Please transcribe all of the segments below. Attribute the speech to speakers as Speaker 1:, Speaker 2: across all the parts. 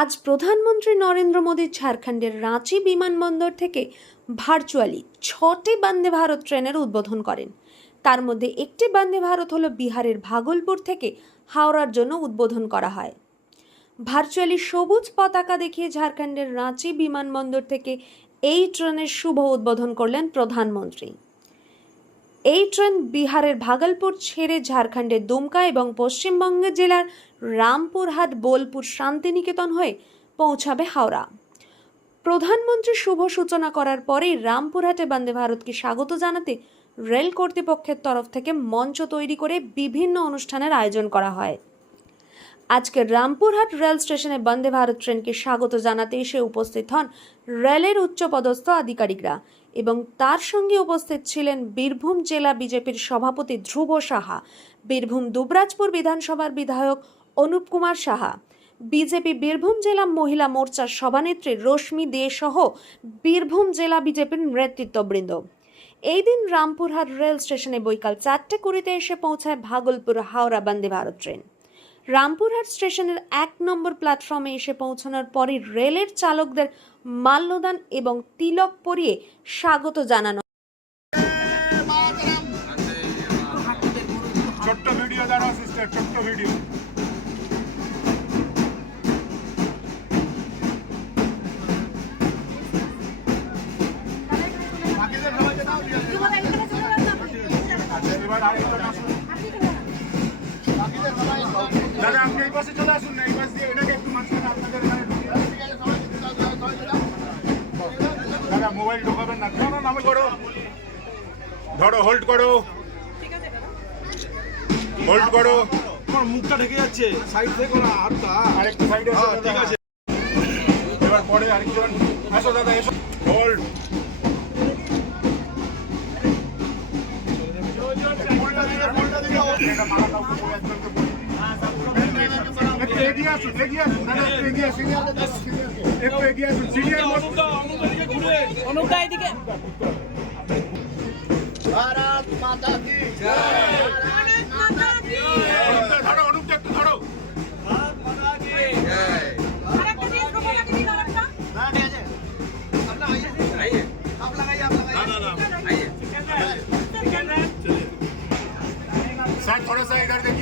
Speaker 1: আজ প্রধানমন্ত্রী নরেন্দ্র মোদী ঝাড়খণ্ডের রাঁচি বিমানবন্দর থেকে ভার্চুয়ালি ছটি বন্দে ভারত ট্রেনের উদ্বোধন করেন। তার মধ্যে একটি বন্দে ভারত হলো বিহারের ভাগলপুর থেকে হাওড়ার জন্য উদ্বোধন করা হয়। ভার্চুয়ালি সবুজ পতাকা দেখিয়ে ঝাড়খণ্ডের রাঁচি বিমানবন্দর থেকে এই ট্রেনের শুভ উদ্বোধন করলেন প্রধানমন্ত্রী। এই ট্রেন বিহারের ভাগলপুর, ছেড়ে ঝাড়খণ্ডের দুমকা এবং পশ্চিমবঙ্গ জেলার রামপুরহাট, বোলপুর, শান্তিনিকেতন হয়ে পৌঁছাবে হাওড়া। প্রধানমন্ত্রী শুভ সূচনা করার পরেই রামপুরহাটে বন্দে ভারতকে স্বাগত জানাতে রেল কর্তৃপক্ষের তরফ থেকে মঞ্চ তৈরি করে বিভিন্ন অনুষ্ঠানের আয়োজন করা হয়। আজকে রামপুরহাট রেল স্টেশনে বন্দে ভারত ট্রেনকে স্বাগত জানাতে এসে উপস্থিত হন রেলের উচ্চপদস্থ আধিকারিকরা এবং তার সঙ্গে উপস্থিত ছিলেন বীরভূম জেলা বিজেপির সভাপতি ধ্রুব সাহা, বীরভূম দুবরাজপুর বিধানসভার বিধায়ক অনুপ কুমার সাহা, বিজেপি বীরভূম জেলা মহিলা মোর্চার সভানেত্রী রশ্মি দে সহ বীরভূম জেলা বিজেপির নেতৃত্ববৃন্দ। এই দিন রামপুরহাট রেল স্টেশনে বৈকাল চারটে কুড়িতে এসে পৌঁছায় ভাগলপুর হাওড়া বন্দে ভারত ট্রেন। রামপুরহাট স্টেশনের এক নম্বর প্ল্যাটফর্মে এসে পৌঁছানোর পরই রেলের চালকদের মাল্যদান এবং তিলক পরিয়ে স্বাগত জানানো।
Speaker 2: ছোট্ট ভিডিও দাঁড়াও সিস্টার ছোট্ট ভিডিও। এবার আরেকজন আসুন দাদা আপনি এই পাশে চলে আসুন না এই পাশ দিয়ে এটাকে একটু মাঝখানে আপনাদের দাদা মোবাইল ঢোকাবেন না। না না নামে করো। ধরো হোল্ড করো। হোল্ড করো।
Speaker 3: তোমার মুখটা ঢেকে যাচ্ছে। সাইড থেকে না হাতটা
Speaker 2: আরেকটু সাইডে
Speaker 3: হ্যাঁ, ঠিক আছে।
Speaker 2: এবার পরে আরেকজন। আসো দাদা এসো। হোল্ড একটু এগিয়ে আসুন এগিয়ে আসুন দাদা একটু এগিয়ে আসুন একটু এগিয়ে আসুন সিনিয়র
Speaker 3: অনুপদা অনুপদা দিকে মাতা
Speaker 4: অনুপদা এদিকে
Speaker 2: অনুপদা ধরো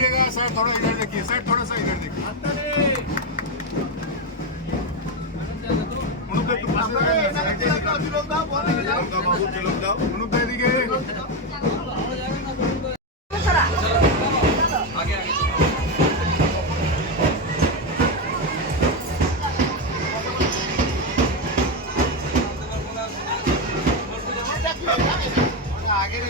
Speaker 4: लीजिएगा
Speaker 2: सर थोड़ा इधर देखिए सर थोड़ा सा इधर देखिए आगे